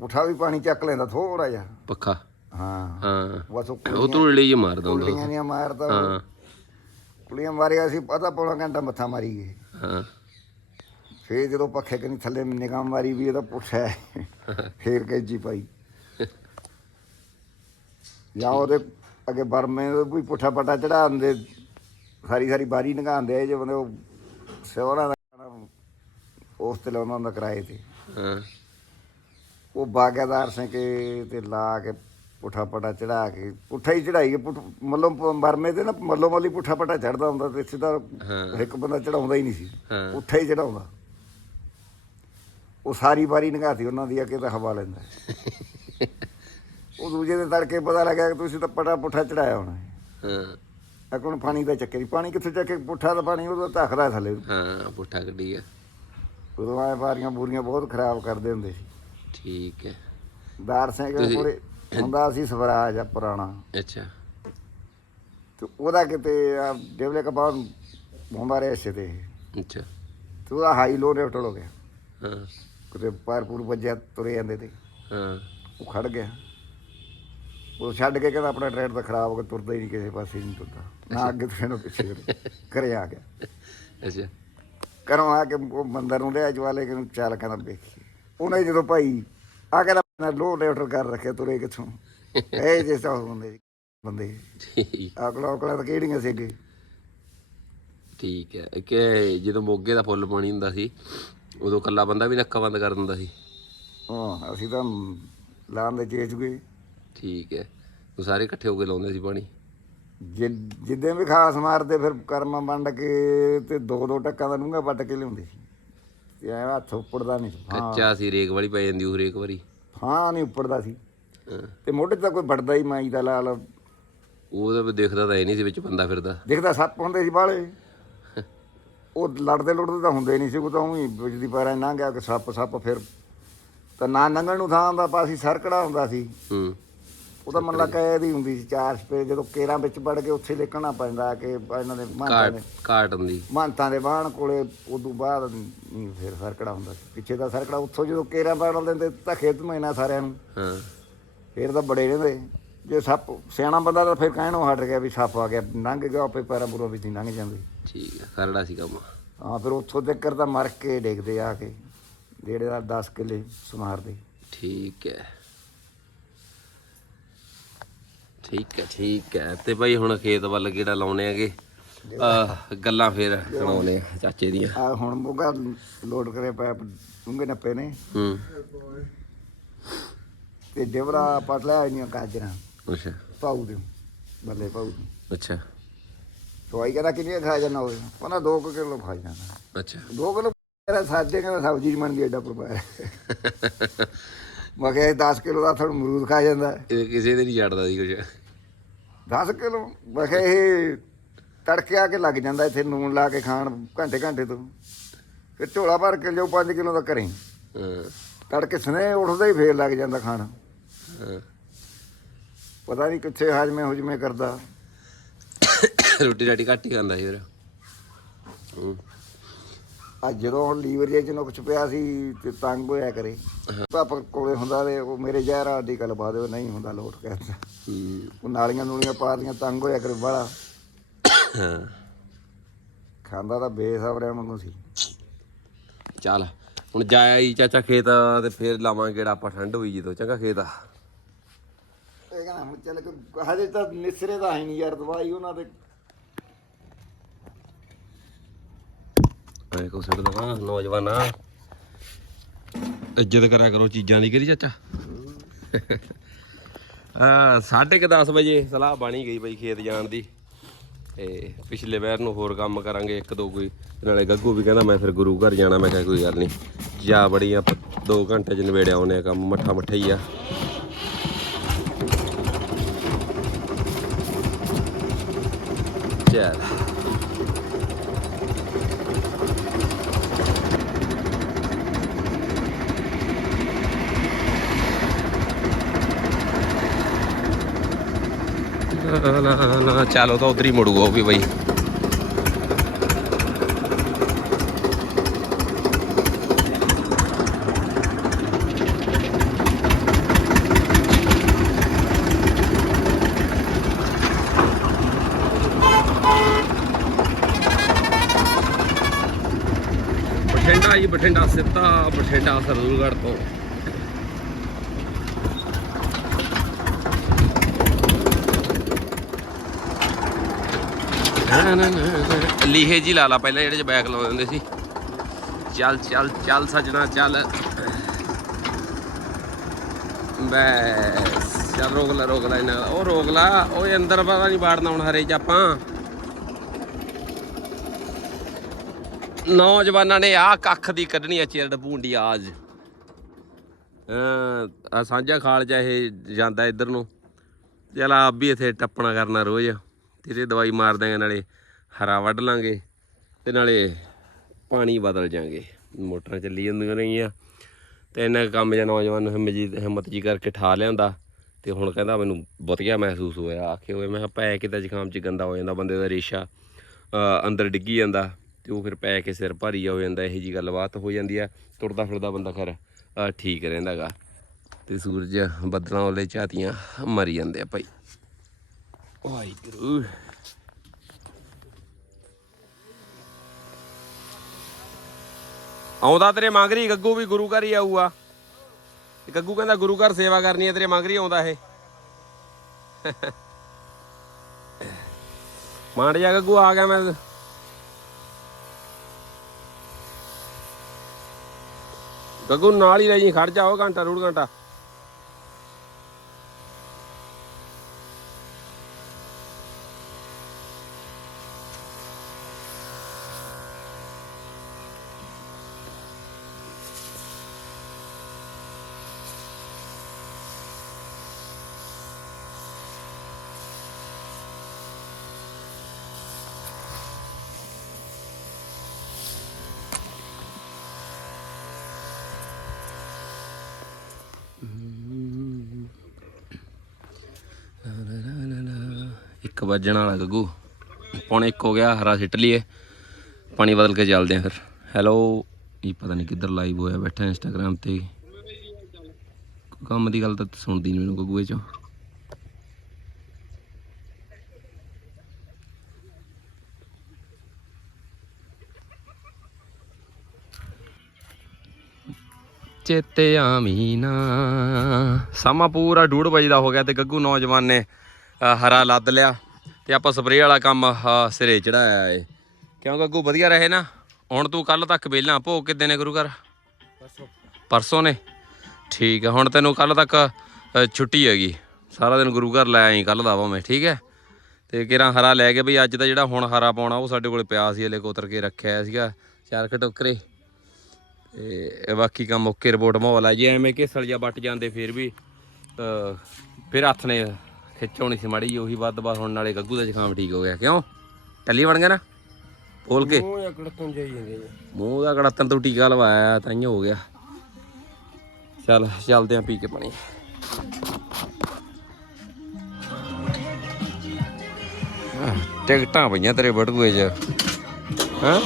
[SPEAKER 4] ਉਠਾ ਵੀ ਪਾਣੀ ਚੱਕ ਲੈਂਦਾ ਥੋੜਾ ਜਿਹਾ।
[SPEAKER 1] ਪੱਖਾ।
[SPEAKER 4] ਹਾਂ।
[SPEAKER 1] ਹਾਂ।
[SPEAKER 4] ਬਸ ਉਹ
[SPEAKER 1] ਉਹ ਤੋਂ ਲਈ ਮਾਰਦਾ ਹੁੰਦਾ
[SPEAKER 4] ਨਹੀਂ ਮਾਰਦਾ।
[SPEAKER 1] ਹਾਂ।
[SPEAKER 4] ਕੁਲੀਆਂ ਮਾਰਿਆ ਸੀ ਪਤਾ ਪੌਣਾ ਘੰਟਾ ਮੱਥਾ ਮਾਰੀ ਗਏ।
[SPEAKER 1] ਹਾਂ।
[SPEAKER 4] ਫੇਰ ਜਦੋਂ ਪੱਖੇ ਕਨੀ ਥੱਲੇ ਨਿਗਾਹ ਮਾਰੀ ਵੀ ਇਹਦਾ ਪੁੱਛਿਆ ਫੇਰ ਕੈਜੀ ਪਾਈ। ਜਾਂ ਉਹਦੇ ਅੱਗੇ ਬਰਮੇ ਨੂੰ ਕੋਈ ਪੁੱਠਾ ਪਟਾ ਚੜਾਉਂਦੇ ਸਾਰੀ ਸਾਰੀ ਬਾਰੀ ਨਗਾਉਂਦੇ ਜੇ ਬੰਦੇ ਉਹ ਸੋਹਣਾ ਦਾ ਖਾਣਾ ਉਸ ਤੇ ਲਾਉਂਦਾ ਹੁੰਦਾ ਕਿਰਾਏ ਤੇ।
[SPEAKER 1] ਹਾਂ।
[SPEAKER 4] ਉਹ ਬਾਗੇਦਾਰ ਸਿੰਘ ਕੇ ਤੇ ਲਾ ਕੇ ਪੁੱਠਾ ਪਟਾ ਚੜਾ ਕੇ ਪੁੱਠਾ ਹੀ ਚੜਾਈ ਮੱਲੋਂ ਪ- ਬਰਮੇ ਤੇ ਨਾ ਮੱਲੋਂ ਮੱਲੀ ਪੁੱਠਾ ਪਟਾ ਚੜਦਾ ਹੁੰਦਾ ਤੇ ਸਿੱਧਾ
[SPEAKER 1] ਹਾਂ।
[SPEAKER 4] ਇੱਕ ਬੰਦਾ ਚੜਾਉਂਦਾ ਹੀ ਨਹੀਂ ਸੀ।
[SPEAKER 1] ਹਾਂ।
[SPEAKER 4] ਪੁੱਠਾ ਹੀ ਚੜਾਉਂਦਾ। ਉਹ ਸਾਰੀ ਵਾਰੀ ਨਗਾਤੀ ਉਹਨਾਂ ਦੀ ਅੱਗੇ ਤਾਂ ਹਵਾ ਲੈਂਦਾ। ਉਹ ਦੂਜੇ ਦੇ ਤੜਕੇ ਪਤਾ ਲੱਗਿਆ ਕਿ ਤੁਸੀਂ ਤਾਂ ਪਟਾ ਪੁੱਠਾ ਚੜਾਇਆ ਹੋਣਾ
[SPEAKER 1] ਹਾਂ।
[SPEAKER 4] ਅਕਣ ਪਾਣੀ ਦਾ ਚੱਕੇ ਨਹੀਂ ਪਾਣੀ ਕਿੱਥੇ ਚੱਕੇ? ਪੁੱਠਾ ਦਾ ਪਾਣੀ ਉਹਦਾ ਧੱਕਦਾ ਥੱਲੇ।
[SPEAKER 1] ਹਾਂ ਪੁੱਠਾ ਕੱਢੀ ਆ।
[SPEAKER 4] ਉਦੋਂ ਆਏ ਬਾਰੀਆਂ ਬੂਰੀਆਂ ਬਹੁਤ ਖਰਾਬ ਕਰਦੇ ਹੁੰਦੇ ਸੀ।
[SPEAKER 1] ਠੀਕ ਹੈ।
[SPEAKER 4] ਦਾਰ ਸਿੰਘ ਕੋਲੇ ਹੁੰਦਾ ਸੀ ਸਵਰਾਜ ਆ ਪੁਰਾਣਾ।
[SPEAKER 1] ਅੱਛਾ।
[SPEAKER 4] ਤੇ ਉਹਦਾ ਕਿਤੇ ਡੇਵਲੇ ਕਪਾਹ ਹੁੰਦਾ ਰਿਹਾ ਇਸੇ ਤੇ।
[SPEAKER 1] ਅੱਛਾ।
[SPEAKER 4] ਤੇ ਉਹਦਾ ਹਾਈ ਲੋ ਰੇਟਲ ਹੋ ਗਿਆ।
[SPEAKER 1] ਹਾਂ।
[SPEAKER 4] ਕਿਤੇ ਪੈਰ ਪੂਰ ਵੱਜਿਆ ਤੁਰੇ ਜਾਂਦੇ ਤੇ।
[SPEAKER 1] ਹਾਂ।
[SPEAKER 4] ਉਹ ਖੜ ਗਿਆ। ਉਹ ਛੱਡ ਕੇ ਕਹਿੰਦਾ ਆਪਣਾ ਟਰੈਕਟਰ ਤਾਂ ਖਰਾਬ ਹੋ ਗਿਆ ਤੁਰਦਾ ਹੀ ਨਹੀਂ ਕਿਸੇ ਪਾਸੇ ਨਹੀਂ ਤੁਰਦਾ। ਨਾ ਅੱਗੇ ਤੋਂ ਇਹਨੂੰ ਪਿੱਛੇ ਕਰੇ। ਘਰੇ ਆ ਗਿਆ।
[SPEAKER 1] ਅੱਛਾ।
[SPEAKER 4] ਘਰੋਂ ਆ ਕੇ ਉਹ ਮੰਦਰ ਨੂੰ ਲਿਆ ਜਵਾਲੇ ਕਿ ਨੂੰ ਚੱਲ ਕਹਿੰਦਾ ਵੇਖੀ। ਉਹਨੇ ਜਦੋਂ ਭਾਈ ਆ ਕਹਿੰਦਾ ਮੈਂ ਲੋ ਰੇਟਰ ਕਰ ਰੱਖਿਆ ਤੁਰੇ ਕਿੱਥੋਂ? ਇਹ ਜੇ ਸਾ ਹੁੰਦੇ ਸੀ ਬੰਦੇ।
[SPEAKER 1] ਠੀਕ।
[SPEAKER 4] ਆਕਲਾ ਆਕਲਾ ਤਾਂ ਕਿਹੜੀਆਂ ਸੀ ਅੱਗੇ?
[SPEAKER 1] ਠੀਕ ਹੈ। ਕਿ ਜਦੋਂ ਮੋਗੇ ਦਾ ਫੁੱਲ ਪਾਣੀ ਹੁੰਦਾ ਸੀ ਉਦੋਂ ਕੱਲਾ ਬੰਦਾ ਵੀ ਨੱਕਾ ਬੰਦ ਕਰ ਦਿੰਦਾ ਸੀ।
[SPEAKER 4] ਹਾਂ ਅਸੀਂ ਤਾਂ ਲਾਂ ਦੇ ਚੇਚ ਗਏ।
[SPEAKER 1] ਠੀਕ ਹੈ। ਉਹ ਸਾਰੇ ਇਕੱਠੇ ਹੋ ਕੇ ਲਾਉਂਦੇ ਸੀ ਪਾਣੀ।
[SPEAKER 4] ਜਿੱਦਾਂ ਵੀ ਖਾਸ ਮਾਰਦੇ ਫਿਰ ਕਰਮਾ ਵੰਡ ਕੇ ਤੇ ਦੋ ਦੋ ਟੱਕਾਂ ਦਾ ਡੂੰਘਾ ਵੱਟ ਕੇ ਲਿਆਉਂਦੇ ਸੀ। ਤੇ ਐ ਹੱਥ ਉੱਪੜਦਾ ਨਹੀਂ
[SPEAKER 1] ਕੱਚਾ ਸੀ ਰੇਕ ਵਾਲੀ ਪੈ ਜਾਂਦੀ ਉਹ ਹਰੇਕ ਵਾਰੀ।
[SPEAKER 4] ਹਾਂ ਨਹੀਂ ਉੱਪੜਦਾ ਸੀ।
[SPEAKER 1] ਹਾਂ।
[SPEAKER 4] ਤੇ ਮੋਢੇ ਤੇ ਤਾਂ ਕੋਈ ਵੱਡਦਾ ਹੀ ਮਾਈ ਦਾ ਲਾਲ।
[SPEAKER 1] ਉਹਦਾ ਵੀ ਦੇਖਦਾ ਤਾਂ ਇਹ ਨਹੀਂ ਸੀ ਵਿੱਚ ਬੰਦਾ ਫਿਰਦਾ।
[SPEAKER 4] ਦਿਖਦਾ ਸੱਪ ਹੁੰਦੇ ਸੀ ਬਾਲੇ ਉਹ ਲੜਦੇ ਲੁੜਦੇ ਤਾਂ ਹੁੰਦੇ ਨਹੀਂ ਸੀ ਉਹ ਤਾਂ ਉਹੀ ਬਿਜਲੀ ਪੈਰਾਂ ਲੰਘ ਗਿਆ ਕਿ ਸੱਪ ਸੱਪ ਫਿਰ ਤਾਂ ਨਾ ਲੰਘਣ ਨੂੰ ਥਾਂ ਦਾ ਪਾਸੀ ਸਰਕੜਾ ਹੁੰਦਾ ਸੀ।
[SPEAKER 1] ਹੂੰ।
[SPEAKER 4] ਉਹਦਾ ਮਨ ਲੱਗਾ ਇਹਦੀ ਹੁੰਦੀ ਸੀ ਚਾਰ ਸਪੇ ਜਦੋਂ ਕੇਰਾਂ ਵਿੱਚ ਵੜ ਕੇ ਉੱਥੇ ਦੇਖਣਾ ਪੈਂਦਾ ਕਿ ਇਹਨਾਂ ਦੇ
[SPEAKER 1] ਕਾਟ
[SPEAKER 4] ਦੇ
[SPEAKER 1] ਕਾਟ ਹੁੰਦੀ।
[SPEAKER 4] ਮਾਂਤਾਂ ਦੇ ਬਾਣ ਕੋਲੇ ਉਦੋਂ ਬਾਅਦ ਨਹੀਂ ਫਿਰ ਸਰਕੜਾ ਹੁੰਦਾ ਸੀ। ਪਿੱਛੇ ਦਾ ਸਰਕੜਾ ਉੱਥੋਂ ਜਦੋਂ ਕੇਰਾਂ ਪਾੜ ਲੈਂਦੇ ਤਾਂ ਖੇਤ ਮੈਨਾ ਸਾਰਿਆਂ ਨੂੰ।
[SPEAKER 1] ਹਾਂ।
[SPEAKER 4] ਫਿਰ ਤਾਂ ਬੜੇ ਰਹਿੰਦੇ। ਜੇ ਸੱਪ ਸਿਆਣਾ ਬੰਦਾ ਤਾਂ ਫਿਰ ਕਹਿਣੋਂ ਹਟ ਗਿਆ ਵੀ ਸੱਪ ਆ ਗਿਆ ਲੰਘ ਗਿਆ ਆਪੇ ਪੈਰਾਂ ਪੂਰਾਂ ਵਿੱਚ ਲੰਘ ਜਾਂਦੇ।
[SPEAKER 1] ਠੀਕ ਹੈ ਖਰੜਾ ਸੀ ਕੰਮ
[SPEAKER 4] ਹਾਂ ਫਿਰ ਉੱਥੋਂ ਤੱਕ ਤਾਂ ਮਰ ਕੇ ਡਿੱਗਦੇ ਆ ਕੇ। ਜਿਹੜੇ ਦਾ 10 ਕਿੱਲੇ ਸਮਾਰਦੇ
[SPEAKER 1] ਠੀਕ ਹੈ। ਠੀਕ ਹੈ ਠੀਕ ਹੈ। ਤੇ ਭਾਈ ਹੁਣ ਖੇਤ ਵੱਲ ਕਿਹੜਾ ਲਾਉਣੇ ਹੈਗੇ? ਆ ਗੱਲਾਂ ਫੇਰ ਸੁਣਾਉਣੇ ਆ ਚਾਚੇ ਦੀਆਂ।
[SPEAKER 4] ਆ ਹੁਣ ਮੁਗਾ ਲੋਡ ਕਰੇ ਪੈਪ ਡੂੰਘੇ ਨੱਪੇ ਨੇ।
[SPEAKER 1] ਹੂੰ।
[SPEAKER 4] ਤੇ ਡੇਵਰਾ ਪਟਲਾ ਇੰਨੀਆਂ ਕਾਜਰਾਂ
[SPEAKER 1] ਅੱਛਾ।
[SPEAKER 4] ਪਾਉ ਦੇ ਬੱਲੇ ਪਾਉ
[SPEAKER 1] ਅੱਛਾ।
[SPEAKER 4] ਦਵਾਈ ਕਹਿੰਦਾ ਕਿੰਨੀਆਂ ਖਾ ਜਾਣਾ ਹੋਵੇ ਕਹਿੰਦਾ 2 ਕਿਲੋ ਖਾ ਜਾਣਾ।
[SPEAKER 1] ਅੱਛਾ।
[SPEAKER 4] 2 ਕਿਲੋ ਕਹਿੰਦਾ ਸਾਦੇ ਕਹਿੰਦਾ ਸਬਜ਼ੀ ਗਈ ਐਡਾ ਪ੍ਰਪਾਰ ਮੈਂ ਕਿਹਾ 10 ਕਿਲੋ ਦਾ ਤੁਹਾਨੂੰ ਅਮਰੂਦ ਖਾ ਜਾਂਦਾ।
[SPEAKER 1] ਇਹ ਕਿਸੇ ਦੇ ਨਹੀਂ ਛੱਡਦਾ ਸੀ ਕੁਝ
[SPEAKER 4] 10 ਕਿਲੋ? ਮੈਂ ਕਿਹਾ ਇਹ ਤੜਕੇ ਆ ਕੇ ਲੱਗ ਜਾਂਦਾ ਇੱਥੇ ਨੂਨ ਲਾ ਕੇ ਖਾਣ ਘੰਟੇ ਘੰਟੇ ਤੋਂ। ਫਿਰ ਝੋਲਾ ਭਰ ਕੇ ਲਿਓ 5 ਕਿਲੋ ਦਾ ਕਰੇ
[SPEAKER 1] ਹਾਂ।
[SPEAKER 4] ਤੜਕੇ ਸਨੇ ਉੱਠਦਾ ਹੀ ਫੇਰ ਲੱਗ ਜਾਂਦਾ ਖਾਣ। ਪਤਾ ਨਹੀਂ ਕਿੱਥੇ ਹਾਜਮੇ ਹੁਜਮੇ ਕਰਦਾ।
[SPEAKER 1] ਰੋਟੀ ਰਾਟੀ ਘੱਟ ਹੀ ਖਾਂਦਾ ਸੀ ਫਿਰ। ਹੂੰ।
[SPEAKER 4] ਅੱਜ ਜਦੋਂ ਹੁਣ ਲੀਵਰ ਜੇ ਚ ਨੁਕਸ ਪਿਆ ਸੀ ਤੇ ਤੰਗ ਹੋਇਆ ਕਰੇ। ਪਾਪਾ ਕੋਲੇ ਹੁੰਦਾ ਤੇ ਉਹ ਮੇਰੇ ਜ਼ਹਿਰਾ ਦੀ ਗੱਲ ਬਾਤ ਉਹ ਨਹੀਂ ਹੁੰਦਾ ਲੋਟ ਕਹਿੰਦਾ ਉਹ ਨਾਲੀਆਂ ਨੂਲੀਆਂ ਪਾ ਦੀਆਂ ਤੰਗ ਹੋਇਆ ਕਰੇ ਬਾਲਾ ਖਾਂਦਾ ਤਾਂ ਬੇਸਬਰਿਆਂ ਵਾਂਗੂ ਸੀ।
[SPEAKER 1] ਚੱਲ ਹੁਣ ਜਾਇਆ ਹੀ ਚਾਚਾ ਖੇਤ ਤੇ ਫੇਰ ਲਾਵਾਂਗੇ ਕਿਹੜਾ ਆਪਾਂ ਠੰਡ ਹੋਈ ਜਦੋਂ ਚੰਗਾ ਖੇਤ ਆ।
[SPEAKER 4] ਇਹ ਕਹਿੰਦਾ ਹੁਣ ਚੱਲ ਕੇ ਹਜੇ ਤਾਂ ਨਿਸਰੇ ਦਾ ਹੈ ਨਹੀਂ ਯਾਰ ਦਵਾਈ ਉਹਨਾਂ ਦੇ
[SPEAKER 1] ਐ ਕੋ ਛੱਡ ਦਵਾ, ਨੌਜਵਾਨਾ। ਇੱਜ਼ਤ ਕਰਿਆ ਕਰੋ ਚੀਜ਼ਾਂ ਦੀ, ਕਿਹੜੀ ਚਾਚਾ? ਆ 10:30 ਵਜੇ ਸਲਾਹ ਬਣੀ ਗਈ ਬਈ ਖੇਤ ਜਾਣ ਦੀ। ਤੇ ਪਿਛਲੇ ਵਾਰ ਨੂੰ ਹੋਰ ਕੰਮ ਕਰਾਂਗੇ, ਇੱਕ ਦੋ ਕੋਈ ਨਾਲੇ ਗੱਗੂ ਵੀ ਕਹਿੰਦਾ ਮੈਂ ਫਿਰ ਗੁਰੂ ਘਰ ਜਾਣਾ, ਮੈਂ ਕਿਹਾ ਕੋਈ ਗੱਲ ਨਹੀਂ। ਜਾ ਬੜੀ ਆਪਾਂ 2 ਘੰਟੇ ਚ ਨਵੇੜਿਆ ਆਉਨੇ ਆ ਕੰਮ, ਮੱਠਾ ਮੱਠਾ ਹੀ ਆ। ਚੱਲ। ਨਾ ਨਾ ਨਾ ਚਲੋ ਤਾਂ ਉਧਰ ਹੀ ਮੁੜੂਗਾ ਉਹ ਵੀ ਬਈ ਬਠਿੰਡਾ ਜੀ ਬਠਿੰਡਾ ਸਿੱਧਾ ਬਠਿੰਡਾ ਸਰਦੂਲਗੜ੍ਹ ਤੋਂ ਨਾ ਨਾ ਨਾ ਲੀਹੇ ਜੀ ਲਾ ਲਾ ਪਹਿਲਾਂ ਜਿਹੜੇ ਚ ਬੈਕ ਲਾਉਂਦੇ ਹੁੰਦੇ ਸੀ। ਚੱਲ ਚੱਲ ਚੱਲ ਸਜਣਾ, ਚੱਲ। ਬੈਸ, ਚੱਲ ਰੋਕ ਲੈ ਰੋਕ ਲੈ ਇਹਨਾਂ ਦਾ। ਉਹ ਰੋਕ ਲਾ, ਉਹ ਅੰਦਰ ਪਤਾ ਨਹੀਂ ਬਾੜਨਾ ਹੁਣ ਹਰੇ ਚ ਆਪਾਂ। ਨੌਜਵਾਨਾਂ ਨੇ ਆ ਕੱਖ ਦੀ ਕੱਢਣੀ ਆ ਚਿਰੜ ਭੂੰਡੀ ਆਜ। ਆ ਸਾਂਝਾ ਖਾਲ ਚ ਇਹ ਜਾਂਦਾ ਇੱਧਰ ਨੂੰ। ਚਲ ਆਪ ਵੀ ਇੱਥੇ ਟੱਪਣਾ ਕਰਨਾ ਰੋਜ਼। ਤੇਰੇ ਦਵਾਈ ਮਾਰ ਦਾਂਗੇ ਨਾਲੇ ਹਰਾ ਵੱਢ ਲਾਂਗੇ ਤੇ ਨਾਲੇ ਪਾਣੀ ਬਦਲ ਜਾਾਂਗੇ। ਮੋਟਰਾਂ ਚੱਲੀ ਜਾਂਦੀਆਂ ਰਹੀਆਂ। ਤੇ ਇਹਨਾਂ ਕੰਮ ਜਾਂ ਨੌਜਵਾਨ ਨੂੰ ਹਿੰਮਤ ਜੀ ਹਿੰਮਤ ਜੀ ਕਰਕੇ ਠਾ ਲਿਆਂਦਾ। ਤੇ ਹੁਣ ਕਹਿੰਦਾ ਮੈਨੂੰ ਵਧੀਆ ਮਹਿਸੂਸ ਹੋਇਆ। ਆਖੇ ਹੋਏ ਮੈਂ ਕਿਹਾ ਪੈ ਕਿਤੇ ਜ਼ੁਕਾਮ ਚ ਗੰਦਾ ਹੋ ਜਾਂਦਾ ਬੰਦੇ ਦਾ ਰੇਸ਼ਾ ਅੰਦਰ ਡਿੱਗੀ ਜਾਂਦਾ ਤੇ ਉਹ ਫਿਰ ਪੈ ਕੇ ਸਿਰ ਭਾਰੀ ਹੋ ਜਾਂਦਾ ਇਹੋ ਜੀ ਗੱਲਬਾਤ ਹੋ ਜਾਂਦੀ ਆ। ਤੁਰਦਾ ਫਿਰਦਾ ਬੰਦਾ ਖਰ ਅ, ਠੀਕ ਰਹਿੰਦਾਗਾ ਤੇ ਸੂਰਜ ਬੱਦਲਾਂ ਵਾਲੇ ਝਾਤੀਆਂ ਮਰੀ ਜਾਂਦੇ ਆ ਭਾਈ। ਵਾਹਿਗੁਰੂ ਆਉਂਦਾ ਤੇਰੇ ਮੰਗਰੀ, ਗੱਗੂ ਵੀ ਗੁਰੂ ਘਰ ਹੀ ਆਊਗਾ। ਗੱਗੂ ਕਹਿੰਦਾ, ਗੁਰੂ ਘਰ ਸੇਵਾ ਕਰਨੀ ਹੈ, ਤੇਰੇ ਮੰਗਰੀ ਆਉਂਦਾ ਇਹ। ਮਾਂਡ ਜਾ ਗੱਗੂ, ਆ ਗਿਆ ਮੈਂ। ਗੱਗੂ ਨਾਲ ਹੀ ਰਹਿ ਖੜ ਜਾਓ ਘੰਟਾ ਡੂਢ ਘੰਟਾ। ਇੱਕ ਵੱਜਣ ਵਾਲਾ ਗੱਗੂ। ਪੌਣੇ ਇੱਕ ਹੋ ਗਿਆ, ਹਰਾ ਸਿੱਟ ਲਈਏ। ਪਾਣੀ ਬਦਲ ਕੇ ਚੱਲਦੇ ਆ ਫਿਰ। ਹੈਲੋ ਇਹ ਪਤਾ ਨਹੀਂ ਕਿੱਧਰ ਲਾਈਵ ਹੋਇਆ, ਬੈਠਾ ਇੰਸਟਾਗ੍ਰam ਤੇ। ਕੰਮ ਦੀ ਗੱਲ ਤਾਂ ਸੁਣਦੀ ਨਹੀਂ ਮੈਨੂੰ ਗੱਗੂਏ ਚੋਂ। ਚੇਤੇ ਆਵੀਂ ਨਾ। ਸਮਾਂ ਪੂਰਾ ਡੂਢ ਵਜੇ ਦਾ ਹੋ ਗਿਆ ਤੇ ਗੱਗੂ ਨੌਜਵਾਨ ਨੇ ਹਰਾ ਲੱਦ ਲਿਆ। ਤੇ ਆਪਾਂ ਸਪਰੇਅ ਵਾਲਾ ਕੰਮ ਸਿਰੇ ਚੜਾਇਆ ਏ। ਕਿਉਂ ਗੱਗੂ ਵਧੀਆ ਰਹੇ ਨਾ? ਹੁਣ ਤੂੰ ਕੱਲ ਤੱਕ ਵੇਲਾਂ ਭੋਗ ਕਿੱਦੇ ਨੇ ਗੁਰੂ ਘਰ? ਪਰਸੋਂ। ਨੇ? ਠੀਕ ਹੈ ਹੁਣ ਤੈਨੂੰ ਕੱਲ ਤੱਕ ਛੁੱਟੀ ਹੈਗੀ। ਸਾਰਾ ਦਿਨ ਗੁਰੂ ਘਰ ਲੈ ਆਈ ਕੱਲ ਦਾ ਭਾਵੇਂ ਠੀਕ ਹੈ? ਤੇ ਕਿਰਾਂ ਹਰਾ ਲੈ ਕੇ ਬਈ ਅੱਜ ਦਾ ਜਿਹੜਾ ਹੁਣ ਹਰਾ ਪਾਉਣਾ ਉਹ ਸਾਡੇ ਕੋਲੇ ਪਿਆ ਸੀ ਹਲੇ ਕੋਤਰ ਕੇ ਰੱਖਿਆ ਸੀਗਾ ਚਾਰ ਕੁ ਟੋਕਰੇ। ਤੇ ਬਾਕੀ ਕੰਮ ਓਕੇ ਰਿਪੋਰਟ ਮਾਹੌਲ ਆ ਜੇ ਐਵੇਂ ਘੇਸਲ ਜਾਂ ਵੱਟ ਜਾਂਦੇ ਫਿਰ ਵੀ ਫਿਰ ਹੱਥ ਨੇ ਖਿੱਚ ਹੋਣੀ ਸੀ ਮਾੜੀ ਉਹੀ ਵੱਧ ਬਾਅਦ ਹੁਣ ਨਾਲੇ ਗੱਗੂ ਦਾ ਜ਼ੁਕਾਮ ਠੀਕ ਹੋ ਗਿਆ ਕਿਉਂ? ਟੱਲੀ ਬਣ ਗਿਆ ਨਾ? ਬੋਲ ਕੇ। ਮੂੰਹ ਦਾ ਕੜਤਨ ਤੋਂ ਟੀਕਾ ਲਵਾਇਆ ਤਾਂ ਹੀ ਹੋ ਗਿਆ। ਚੱਲ ਚੱਲਦੇ ਆਂ ਪੀ ਕੇ ਪਾਣੀ। ਟਿਕਟਾਂ ਪਈਆਂ ਤੇਰੇ ਬਟੂਏ 'ਚ। ਹਾਂ?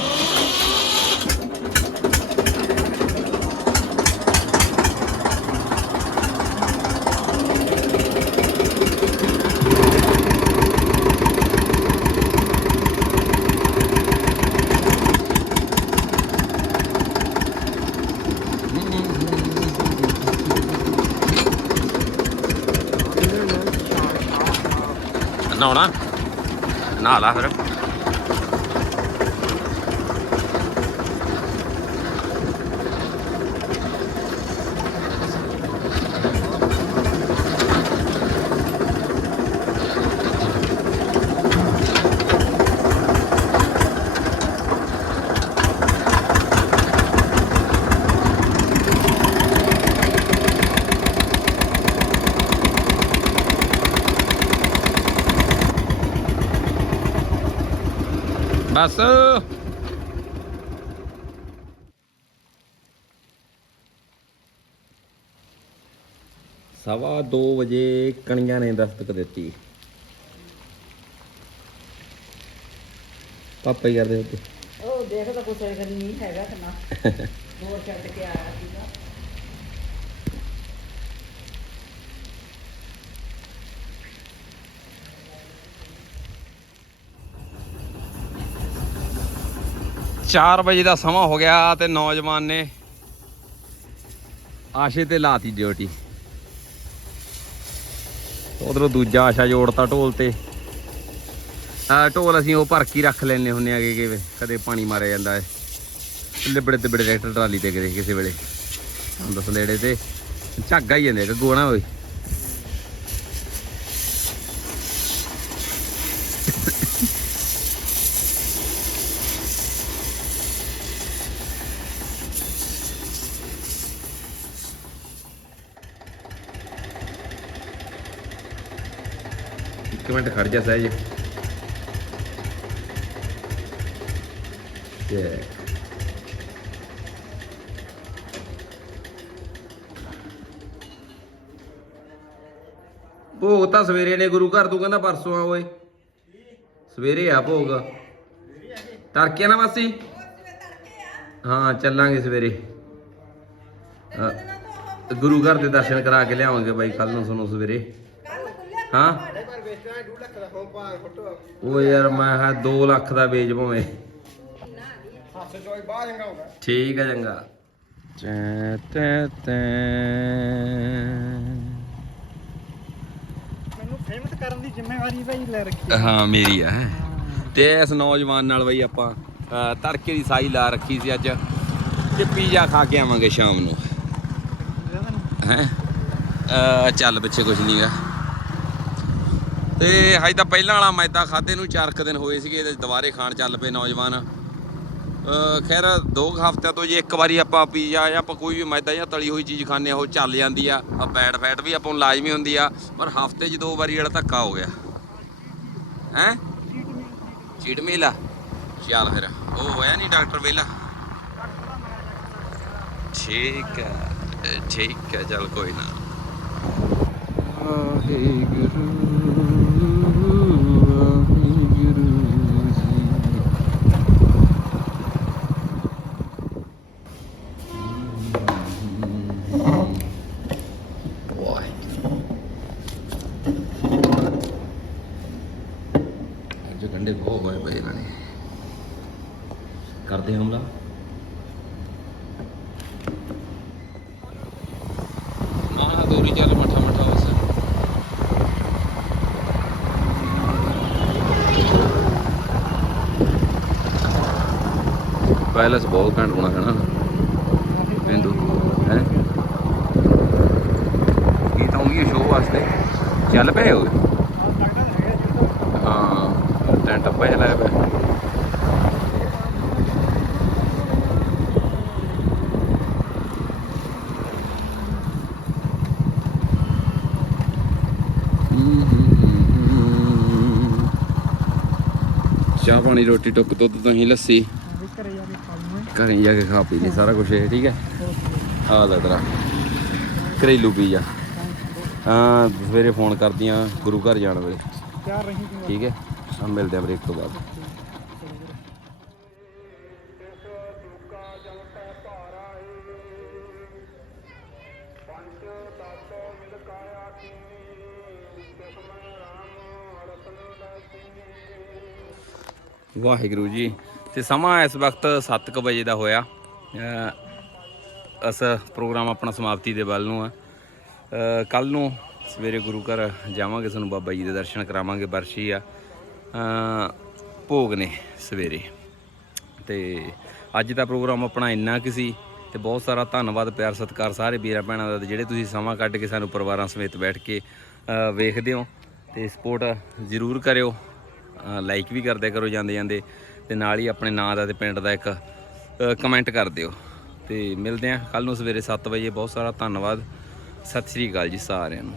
[SPEAKER 1] ਦੱਸ। ਸਵਾ 2 ਵਜੇ ਕਣੀਆਂ ਨੇ ਦਸਤਕ ਦਿੱਤੀ। ਪਾਪਾ ਹੀ। ਕਰਦੇ
[SPEAKER 3] ਉਹ ਦੇਖਦਾ ਕੋਈ ਸਰ ਨਹੀਂ ਹੈਗਾ ਕਨਾ ਹੋਰ ਛੱਡ ਕੇ ਆਇਆ ਸੀ
[SPEAKER 1] 4 ਵਜੇ ਦਾ ਸਮਾਂ ਹੋ ਗਿਆ ਤੇ ਨੌਜਵਾਨ ਨੇ ਆਸ਼ੇ ਤੇ ਲਾਤੀ ਡਿਊਟੀ। ਉਧਰੋਂ ਦੂਜਾ ਆਸ਼ਾ ਜੋੜਤਾ ਢੋਲ ਤੇ। ਆ ਢੋਲ ਅਸੀਂ ਉਹ ਭਰ ਕੇ ਰੱਖ ਲੈਣੇ ਹੁੰਨੇ ਆਗੇ ਕਿ ਕਦੇ ਪਾਣੀ ਮਾਰਿਆ ਜਾਂਦਾ ਹੈ। ਲਿਬੜੇ ਤੇ ਬੜੇ ਟਰੈਕਟਰ ਟਰਾਲੀ ਤੇ ਗਰੇ ਕਿਸੇ ਵੇਲੇ। ਦੱਸ ਲੈੜੇ ਤੇ ਝੱਗਾ ਹੀ ਜਾਂਦੇ ਗੱਗੂ ਹੋਈ ਮਿੰਟ ਖੜ ਜਾ ਸਹਿਜ। ਤੇ ਭੋਗ ਤਾਂ ਸਵੇਰੇ ਨੇ ਗੁਰੂ ਘਰ ਤੂੰ ਕਹਿੰਦਾ ਪਰਸੋਂ ਆ ਓਏ। ਸਵੇਰੇ ਆ ਭੋਗ। ਤੜਕੇ ਨਾ ਮਾਸੀ? ਹਾਂ ਚੱਲਾਂਗੇ ਸਵੇਰੇ। ਗੁਰੂ ਘਰ ਦੇ ਦਰਸ਼ਨ ਕਰਾ ਕੇ ਲਿਆਵਾਂਗੇ ਬਾਈ ਕੱਲ ਨੂੰ ਸੁਣੋ ਸਵੇਰੇ। ਹਾਂ? ਉਹ ਯਾਰ ਮੈਂ ਹਾਂ 2 ਲੱਖ ਦਾ ਵੇਚ ਭਾਵੇਂ। ਠੀਕ ਹੈ ਚੰਗਾ। ਤੈ ਤੈ ਤੈ।
[SPEAKER 6] ਮੈਨੂੰ ਫੇਮਸ ਕਰਨ ਦੀ ਜ਼ਿੰਮੇਵਾਰੀ ਭਾਈ ਲੈ ਰੱਖੀ
[SPEAKER 1] ਹਾਂ ਮੇਰੀ ਆ ਤੇ ਇਸ ਨੌਜਵਾਨ ਨਾਲ ਬਈ ਆਪਾਂ ਤੜਕੇ ਦੀ ਸਾਈ ਲਾ ਰੱਖੀ ਸੀ ਅੱਜ। ਤੇ ਪੀਜ਼ਾ ਖਾ ਕੇ ਆਵਾਂਗੇ ਸ਼ਾਮ ਨੂੰ। ਹੈ? ਚੱਲ ਪਿੱਛੇ ਕੁਝ ਨਹੀਂਗਾ ਤੇ ਹਜੇ ਤਾਂ ਪਹਿਲਾਂ ਵਾਲਾ ਮੈਦਾ ਖਾਦੇ ਨੂੰ ਚਾਰ ਕੁ ਦਿਨ ਹੋਏ ਸੀਗੇ ਤੇ ਦੁਬਾਰੇ ਖਾਣ ਚੱਲ ਪਏ ਨੌਜਵਾਨ। ਖੈਰ, ਦੋ ਕੁ ਹਫ਼ਤਿਆਂ ਤੋਂ ਜੇ ਇੱਕ ਵਾਰੀ ਆਪਾਂ ਪੀਜ਼ਾ ਜਾਂ ਆਪਾਂ ਕੋਈ ਵੀ ਮੈਦਾ ਜਾਂ ਤਲੀ ਹੋਈ ਚੀਜ਼ ਖਾਂਦੇ ਆ ਉਹ ਚੱਲ ਜਾਂਦੀ ਆ। ਆ ਬੈਡ ਫੈਟ ਵੀ ਆਪਾਂ ਨੂੰ ਲਾਜ਼ਮੀ ਹੁੰਦੀ ਆ, ਪਰ ਹਫ਼ਤੇ 'ਚ ਦੋ ਵਾਰੀ ਜਿਹੜਾ ਧੱਕਾ ਹੋ ਗਿਆ। ਹੈ? ਚੀਟ ਮੇਲਾ? ਚੱਲ ਫਿਰ, ਉਹ ਹੋਇਆ ਨਹੀਂ ਡਾਕਟਰ ਵੇਲਾ? ਠੀਕ ਹੈ ਠੀਕ ਹੈ, ਚੱਲ ਕੋਈ ਨਾ। ਵਾਹਿਗੁਰੂ। ਬਹੁਤ ਹੋਏ ਪਏ ਇਹਨਾਂ ਨੇ। ਕਰਦੇ ਹਮਲਾ। ਨਾ ਦੂਰੀ ਚੱਲ ਮੱਠਾ ਮੱਠਾ ਬਸ। ਪੈਲਸ ਬਹੁਤ ਘੈਂਟ ਬਣਾ ਹੈ ਨਾ ਪਿੰਡੂ ਹੈ ਇਹ ਤਾਂ ਉਹੀ ਸ਼ੋਅ ਵਾਸਤੇ ਚੱਲ ਪਏ ਹੋਏ ਹਾਂ ਟੈਂਟ ਪਏ ਲਾਇਆ ਪਿਆ ਚਾਹ ਪਾਣੀ ਰੋਟੀ ਟੁੱਕ ਦੁੱਧ ਦਹੀਂ ਲੱਸੀ।
[SPEAKER 6] ਘਰੇ ਜਾ ਕੇ ਖਾ
[SPEAKER 1] ਪੀ ਲਈ ਸਾਰਾ ਕੁਝ ਇਹ ਠੀਕ ਹੈ? ਆ ਲੈ ਤੇਰਾ ਘਰੇਲੂ ਪੀਜ਼ਾ। ਹਾਂ ਸਵੇਰੇ ਫੋਨ ਕਰਦੀਆਂ ਗੁਰੂ ਘਰ ਜਾਣ ਵੇਲੇ। ਠੀਕ ਹੈ? ਮਿਲਦੇ ਆ ਬ੍ਰੇਕ ਤੋਂ ਬਾਅਦ। ਵਾਹਿਗੁਰੂ ਜੀ। ਤੇ ਸਮਾਂ ਇਸ ਵਕਤ 7:00 ਵਜੇ ਦਾ ਹੋਇਆ। ਅਸ ਪ੍ਰੋਗਰਾਮ ਆਪਣਾ ਸਮਾਪਤੀ ਦੇ ਵੱਲ ਨੂੰ ਆ। ਕੱਲ ਨੂੰ ਸਵੇਰੇ ਗੁਰੂ ਘਰ ਜਾਵਾਂਗੇ, ਸਾਨੂੰ ਬਾਬਾ ਜੀ ਦੇ ਦਰਸ਼ਨ ਕਰਾਵਾਂਗੇ, ਬਰਸ਼ੀ ਆ। ਭੋਗ ਨੇ ਸਵੇਰੇ। ਤੇ ਅੱਜ ਦਾ ਪ੍ਰੋਗਰਾਮ ਆਪਣਾ ਇੰਨਾ ਕੁ ਸੀ ਤੇ ਬਹੁਤ ਸਾਰਾ ਧੰਨਵਾਦ, ਪਿਆਰ, ਸਤਿਕਾਰ ਸਾਰੇ ਵੀਰਾਂ ਭੈਣਾਂ ਦਾ ਤੇ ਜਿਹੜੇ ਤੁਸੀਂ ਸਮਾਂ ਕੱਢ ਕੇ ਸਾਨੂੰ ਪਰਿਵਾਰਾਂ ਸਮੇਤ ਬੈਠ ਕੇ ਵੇਖਦੇ ਹੋ। ਤੇ ਸਪੋਰਟ ਜ਼ਰੂਰ ਕਰਿਓ। ਲਾਈਕ ਵੀ ਕਰਦੇ ਕਰੋ ਜਾਂਦੇ ਜਾਂਦੇ ਤੇ ਨਾਲ ਹੀ ਆਪਣੇ ਨਾਂ ਦਾ ਤੇ ਪਿੰਡ ਦਾ ਇੱਕ ਕਮੈਂਟ ਕਰ ਦਿਓ। ਤੇ ਮਿਲਦੇ ਹਾਂ ਕੱਲ ਨੂੰ ਸਵੇਰੇ 7 ਵਜੇ। ਬਹੁਤ ਸਾਰਾ ਧੰਨਵਾਦ। ਸਤਿ ਸ੍ਰੀ ਅਕਾਲ ਜੀ ਸਾਰਿਆਂ ਨੂੰ।